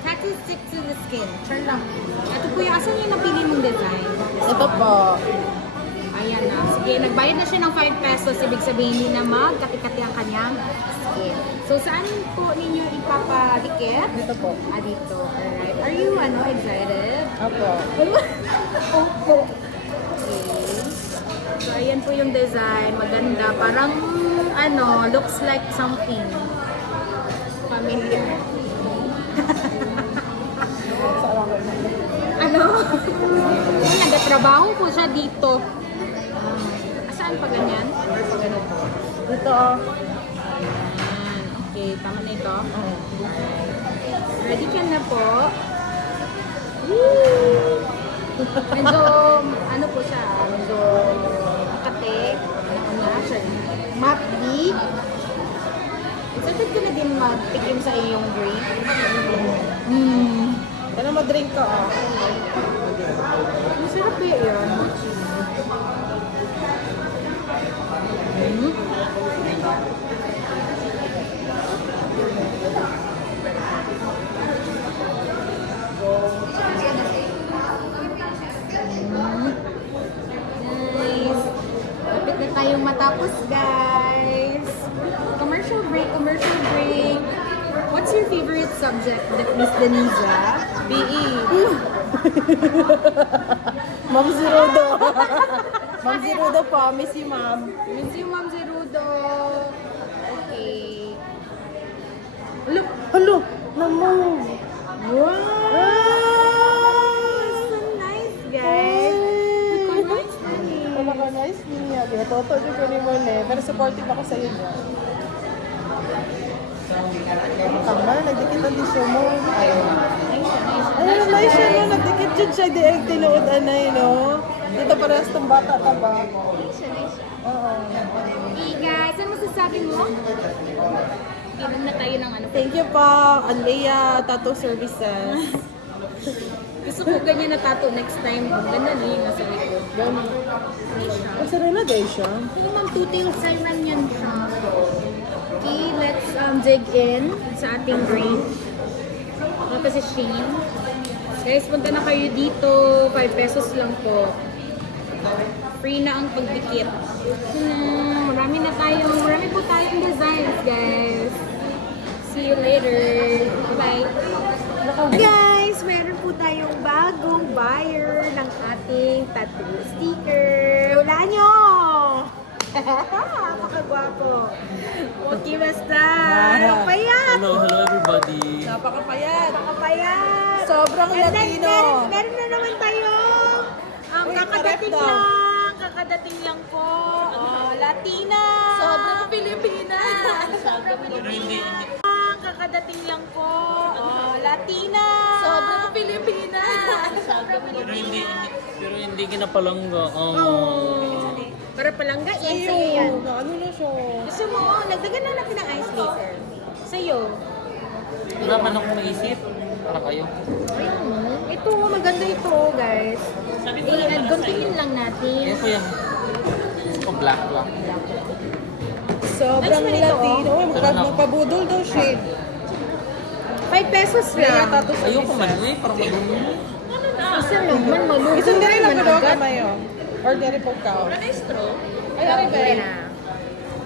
Tattoo stick to the skin. Turn lang. Ito po yung asan yung napili mong design? Ito po. Ayan na. Sige, nagbayad na siya ng 5 pesos. Ibig sabihin hindi na magkati-kati ang kanyang skin. So, saan po ninyo ipapadikit? Dito po. Dito. Alright. Are you, excited? Opo. Opo. Okay. So, ayan po yung design. Maganda. Parang, looks like something familiar. Nagatrabaho po siya dito. Saan pa ganyan? Dito oh. Ayan. Okay, tama na ito. Ready ka na po. Woo! Medyo, po siya, medyo makate. Matdi. Excited ka na din magtikim sa iyong drink? Ano mag-drink ka oh. Masarap eh yun. Nice. Lapit na tayong matapos, guys. Commercial break, commercial break. What's your favorite subject, Miss Denisa? PE. Ma'am Zerudo. Ma'am Zerudo po. Miss you, ma'am. Miss you, Ma'am Zerudo. Okay. Look. Hello. Na-move. Wow! So nice, guys. Look how nice niya. Wala ka nice niya. Toto dyan ko ni Mone. Pero supportive ako sa iyo niya. Tama, nagdikit ang disyo mo. Ayun, nice siya, no? Nagdikit dyan siya. Di ay tinuod anay, no? Dito parehas itong bata ka ba? Oo. Hey guys, ano masasabi mo? Inom na tayo ng Thank you po, Andrea Tattoo Services. Gusto ko ganyan na tattoo next time. Ganda na yung nasa likod. Kasi rin na day siya. Hindi ma'am, tutil siren yan siya. Okay, let's dig in sa ating drink. Ito si Shane. Guys, punta na kayo dito. 5 pesos lang po. Free na ang pagdikit. Marami po tayong designs, guys. See you later. Bye. Guys, meron po tayong bagong buyer ng ating tattoo sticker. Hulaan nyo! Napakagwapo. Okay, basta. Napakapayat. Hello everybody. Napakapayat. Napakapayat. Sobrang And then, Latino. meron na naman tayong Uy, kakadating correct daw. lang. Kakadating lang po. Latina. Sobrang Pilipina. Pero hindi. Kakadating lang po. Latina. Sobrang Pilipina. Pero hindi kinapalangga. Para palangga, yan Sa'yo. sa'yo yan. Ano na siya? Gusto mo, nagdagan na natin ng ice later. Sa'yo. Wala man akong naisip. Para kayo. Ayun mo. Ito, maganda ito, guys. Guntingin lang natin. Kaya po yan. Gusto ko black lang. Sobrang Nice man ito, Latino. Uy, magpabudol daw shade. 5 pesos Kaya lang. tattoo Ayoko man. services. Parang madumi. Isa lang man, maluto. Isang diri lang ko daw agad. kamayo. Or diri po ka. Ay, ari ba? Okay na.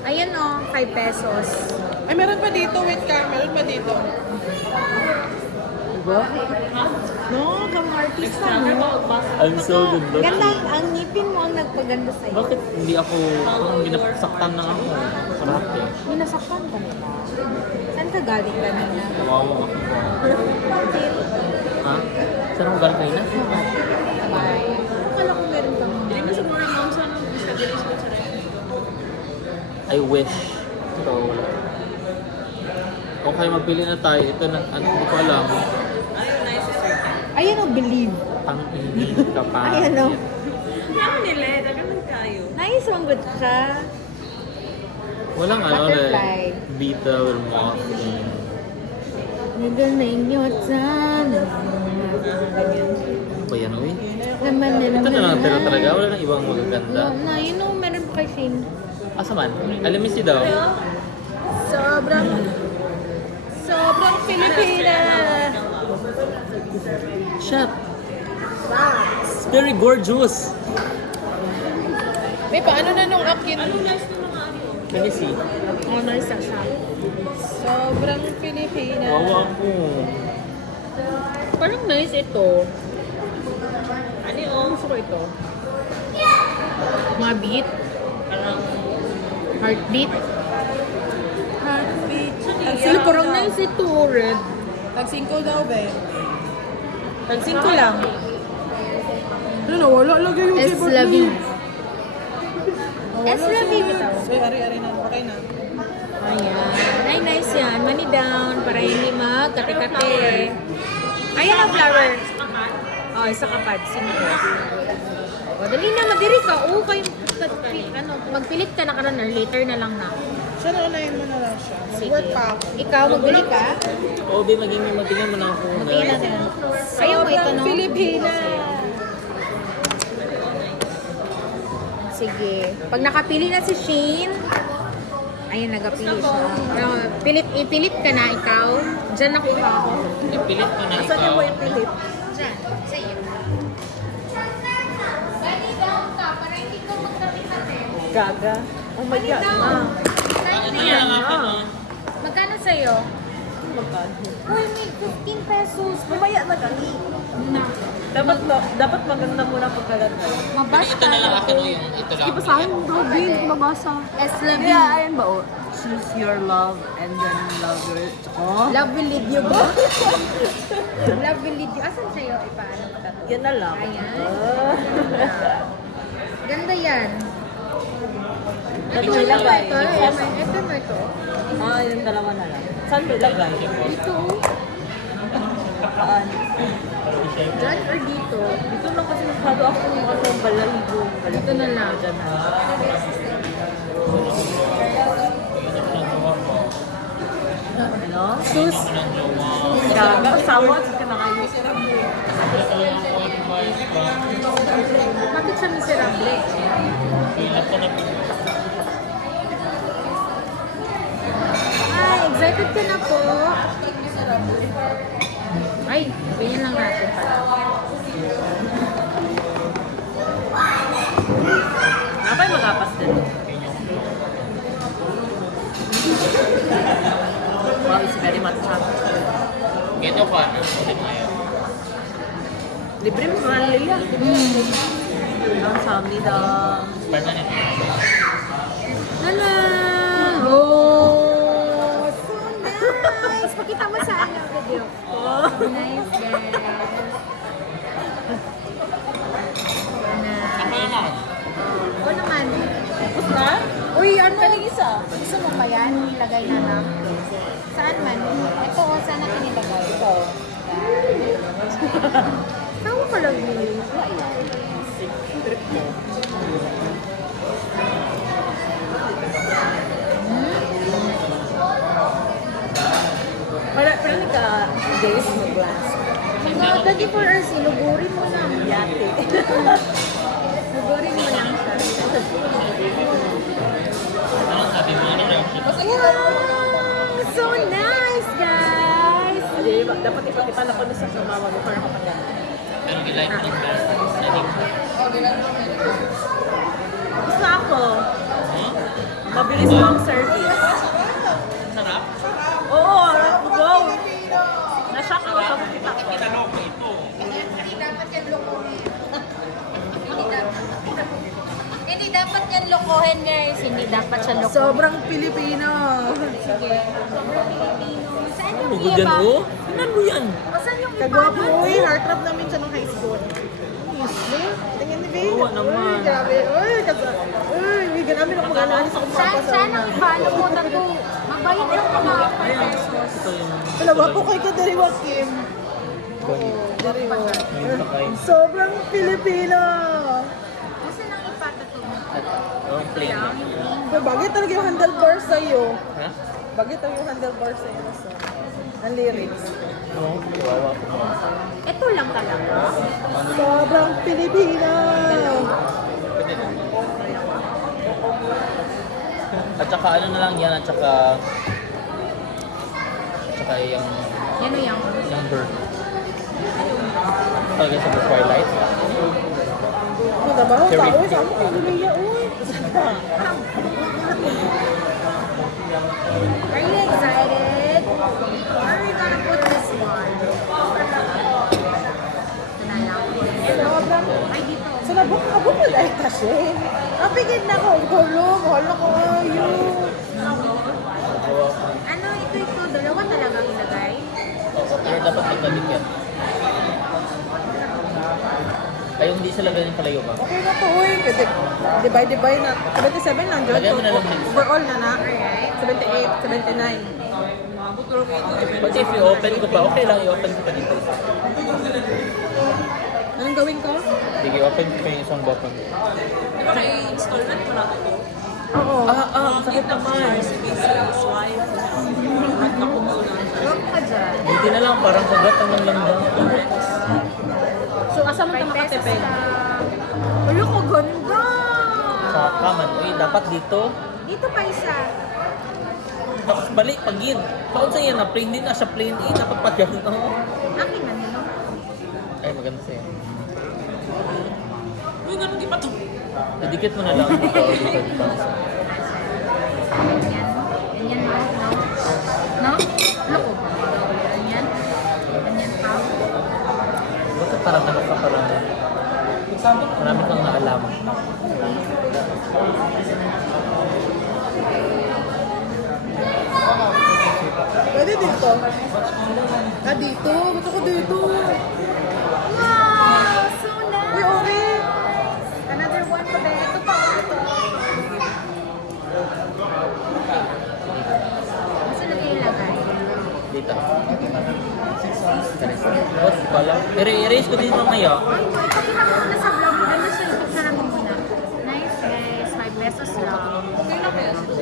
Ayan o, 5 pesos. Ay, meron pa dito. Wait ka. Meron pa dito. Diba? No, kang artista, no? I'm so good looking. Ganda, ang ngipin mo ang nagpaganda sa'yo. Bakit hindi ako parang ginasaktan ng ano? Karate. Minasaktan ka nila. Saan ka galing kanina? Kawawa ako. Bakit? Ha? Saan ako galing kayo na? Bye. Akala ko meron kang... I wish. Pero wala. Okay, magpili na tayo. Ito na, hindi ko alam. Ayan o, believe. Pang-init ka pa. Ayan o. Ano nila? Dagan tayo. Nice, ang good siya. Walang ano Butterfly. Vita or moth. Nagaling yun sana. Ganyan. Ano ba yan, uy? Naman nila. Ito na lang pero talaga. Wala nang ibang magaganda. Na, you know, meron pa kay Shane. Asa man? Alamisi daw. Sobrang... Sobrang Pilipina. Shut. It's very gorgeous. May paano na nung akin? Let me see. Honor sa siya. Sobrang Pilipina. Wawa ko. Parang nice ito. Ano yung gusto ko ito? Mga beat. Heartbeat. Heartbeat. Ano, parang nice ito, red. Tag 5 daw, be. Tag 5 lang. Ano na, wala lagi yung Es keyboard la mo. vie. Wala Es la vie siya. bitaw. Uy, ari-ari na. Okay na. Ayan. Ay, nice yan. Money down para hindi magkate-kate. Ayan ang flower. Oh, isa kapad. Sino ko? O, dali na, madiri ka. Oo, kayo, ano, magpilit ka na karon or later na lang na. Siya na unahin mo na lang siya. Sige. Work pa ako. Ikaw, magbili ka? Oh, be, matingnan mo na ako. Matingin natin. Ayaw mo ito, no? Pilipina. Sige. Pag nakapili na si Shane, ayun, nagapili siya. Ipilit ka na, ikaw. Diyan nakuha ako. Ipilit ko na Asan ikaw. yung mo ipilit? Diyan, sa iyo. Bali down ka, para hindi ka magkati-kati. Gaga. Oh my Bali God, down. ma. Kahit na Ano yan. lang ako, no? Magkano sa'yo? Magkano? Uy, may 15 pesos. Mamaya na kami. Na. Dapat maganda muna pagkaganda. Mabas Ito na lang akin, no, yung ito lang. Basahin mo daw, Bin. Mabasa. Eslavi. ayun ba? Oh. Choose your love and then love your... Oh. Love will lead you ba? Love will lead you. Asan sa'yo? Ipaano mo tato? Yan na lang. Ayan. Ganda yan. Ito Ito lang ba ilagay. ito? Ito mo ito. Ah, yung dalawa na lang. Saan ba ilagay? Dito. Saan? Diyan or dito? Dito lang kasi masyado ako yung ano, balahibo. Dito na lang. Diyan na. Ano? Sus. Gaga, sawa ka na kayo. Bakit siya miserable? Ay, excited ka na po. Ay, ganyan lang natin pala. Napay magapas din. Wow, it's very matcha. Ito pa, no? Ulit na yun. Libre mo nga nila. Ang sami da. Parang na nito. Nana! Oh! So nice! Pakita mo sa ano video. Oh. Nice, guys. Ako naman. Oo naman. Tapos na? Uy, ano? isa. Gusto mo ba yan? Ilagay na lang. Saan man? Ito, saan natin ilagay? Ito. Tawa ka lang yun. Trip mo. Parang nagka-days mo glass. Mga 24 hours, ilugurin mo lang. Yate. Lugurin mo lang siya. Anong sabi mo? Anong reaction? Wow! So nice, guys! Dapat ipakita na ko na sa mama mo para kapag Pero i-like mo ng setting. Gusto ako. Huh? Mabilis mo ang service. Sarap? Oo, wow. Na-shock ako sa kita ko. Hindi dapat yan lokohin. Hindi dapat yan lokohin, guys. Hindi dapat siya lokohin. Sobrang Pilipino. Sige. Sobrang Pilipino. Saan yung Ano yan iba? mo? Tingnan mo yan. O, saan yung iba? Kagwapo. Uy, heartthrob namin siya nung high school. Tingnan ni Vega. Oo naman. Uy, grabe. Uy, Vega namin ako mag-analyze ako Saan ang follow mo na to? Mabait lang mga Ito yung... Dalawa po kay Kadariwa Kim. Dariwa. Sobrang Pilipino. Kasi nang ipatato mo. Oh, plain. Pero bagay talaga yung handlebar sa'yo. Ha? Bagay talaga yung handlebar sa'yo. So, ang lyrics. No, kawawa ko. Ito lang talaga. Sobrang Pilipino. At saka ano na lang yan, at saka saka yung Yan o yan. bird. Talaga sa Twilight. Magtrabaho Cherry. ka. Uy, saan mo kay Julia? Uy. Are you excited? Where are we gonna put this one? Ito na lang. Ay, dito. So, nabuk na dahil kasi. Napigid na ko. Gulong. Hala ko. Ayun. Ano, ito. Dalawa talaga ilagay. Pero dapat magkabit yan. Ay, hindi sila ganyan kalayo ba? Okay na to. Uy. Divide na. 77 lang. Diyos. Lagyan mo na lang din. Overall na na. 78, 79. But if you open ko pa, okay lang i-open ko pa dito. Anong gawin ko? Sige, open ko pa yung isang button. Di ba kayo installment mo natin to? Oo. Sakit naman. Si Mrs. Wife. Huwag ka dyan. Hindi na lang, parang kagat naman lang ba? So, asa mo ka makatipid? Ulo ko, ganda! Sa kaman. Uy, dapat dito. Dito pa isa. Tapos balik, pag yun. Paon sa yan na, plain din na siya, plain din. Dapat pag yan. Akin na nilo. Ay, maganda sa'yo. Uy, ganun di pa to. Idikit mo na lang dito. Dito. Ganyan. Ganyan, no? No? Ulo ko. Ganyan. Ganyan pa. Bakit parang ano ka parang marami kang naalam. Pwede dito. Dito. Gusto ko dito. Wow! So nice! Uy, okay. Another one pa ba? Ito pa. Saan na kayo ilagay? Dito. Boss, pala. I-erase ko din mamaya. Ay, ipakita ko na sa vlog. Ganda siya. Ipakita namin muna. Nice guys. 5 pesos lang. Okay na kaya siya.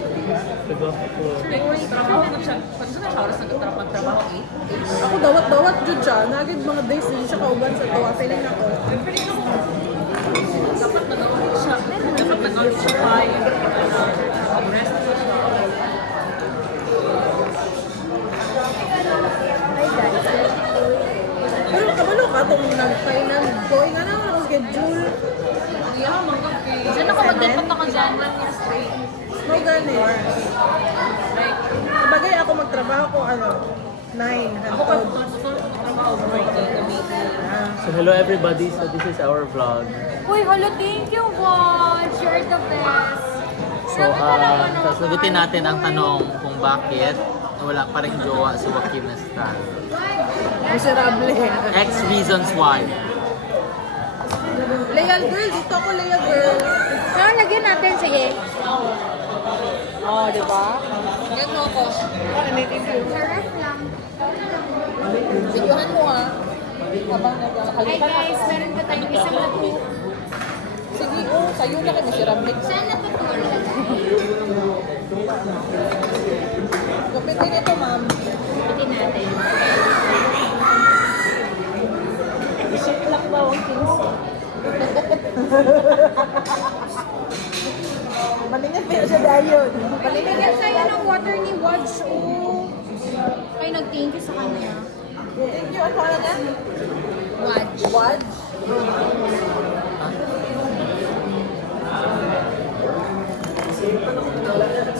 Trabaho na siya. Pag sa oras nagtrabaho eh. Ako dawat-dawat jud siya. Nagid mga days din siya kauban sa tuwa. Feeling ako. Dapat nag-out siya. Dapat nag-out siya kaya. Rest na siya. Hi guys. Pero kabalo ka kung nag-final boy nga na ako schedule. Yeah, mga Diyan ako mag-dapat ako dyan. No gani. Sabagay ako magtrabaho ko 9 hantod. trabaho mo gabi. So hello everybody, so this is our vlog. Uy, hello, thank you, Watch. You're the best. So sasagutin natin ang tanong kung bakit wala pa rin jowa si Joaquin Nestan. Miserable. X reasons why. Layal girl, dito ako layal girl. Ah, lagyan natin. Sige. Oh, di ba? Yan mo ako. Sarap lang. Videohan mo ah. Habang Hi nagkakalitan guys, meron pa tayong isang lagi. Sige, sa'yo na kay miserable. Saan natutulog? Gupitin ito, ma'am. Pwede natin. Isip lang daw ang 15. Malingat pa siya dayon. Bigyan sa'yo ng water ni Watch. Oh. Kaya nag-thank you sa kanya. Thank you. Ano na niya? Watch. Watch.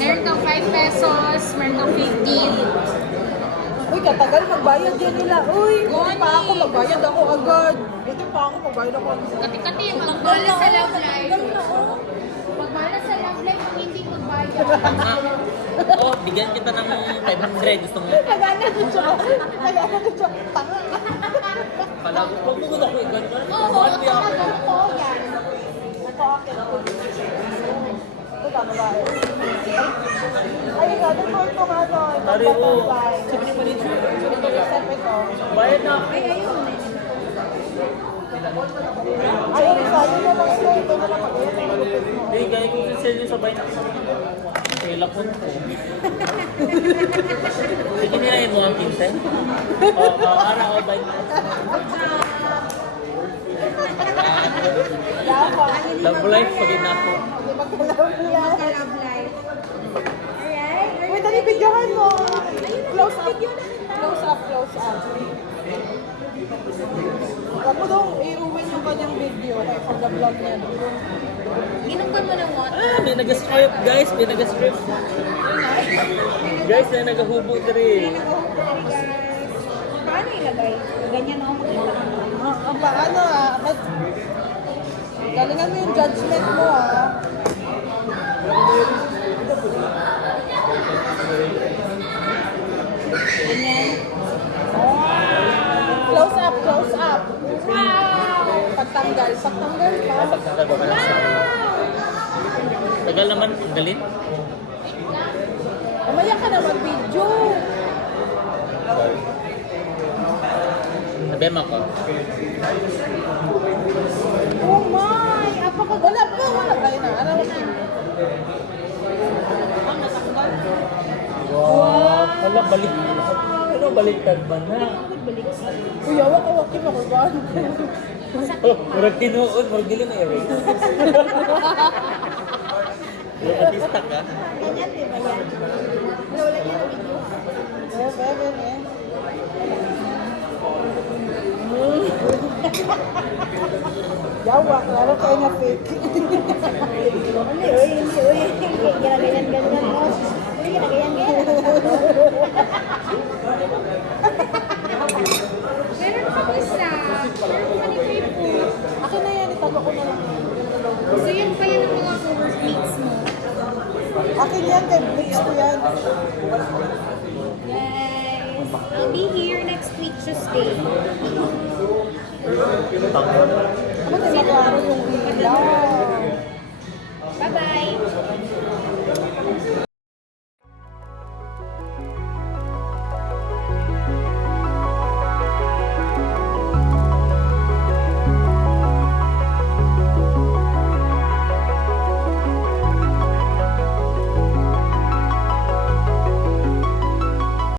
Meron kang 5 pesos, meron kang 15. Uy, katagal magbayad yan nila. Uy, buti pa Gani. ako magbayad ako agad. Buti pa ako magbayad ako. Kati-kati, magmahal sa love life. Magmahal sa love life kung hindi magbayad. Oh, bigyan kita ng 500. Gusto mo? Nagana din siya. Nagana din siya. Tanga. Pala, huwag mo gusto ko i-gan. Oo, talagang po yan. Ito akin ako. Ito tama ba? Ay, doon ko ito nga doon. Tari, oh. Sabi niyo pa rin siya. Step ito. Bayad na. Ay, ayun na. Ay, sabi mo lang ito. Ito na lang mag-iyan ng lupit mo. Hindi, gaya ko sa sale yung sabay na. Kailan ko na. Sige nila yung mga pinsan. O, ara o bye. Love life pag inako. Magkalaw niya. Love life. Alright. Uy, dali, bigyan mo. Close up. Close up, close up. Huwag mo daw iuwin yung kanyang video kay for the vlog niya. Ginugban mo ng water. Ah, may nag-strip guys, may nag-strip. Guys, na nagahubo diri. Paano ilagay? Ganyan ako makita ka. Ang paano galingan mo yung judgment mo Ganyan. Close up, close up. Wow! Pagtanggal pa. Pagkakal ba na sa tagal naman, ang galit. Umaya ka na mag-video. Nabema ko. Oh my! Wala pa, wala tayo na. Alam mo Wow! Wala, balik. Ano baliktad ba na? Uy, awak yung makubahan ko. Oh, murag tinuod, murag dili na i-erase. Murag artista ka. Ganyan, di ba yan? Wala yan ang video. Oh, bebe, eh. Yawak, lalo kayo na fake. Hindi, uy. Ganyan. Uy, ganyan. Meron pa isa. Meron pa ni Pipo. Akin na yan, itago ko na lang. So yun pa yun ang mga workmates mo. Akin yan, kay Blix ko yan. Guys, I'll be here next week, Tuesday. Pang Ano, di maklaro yung ilaw.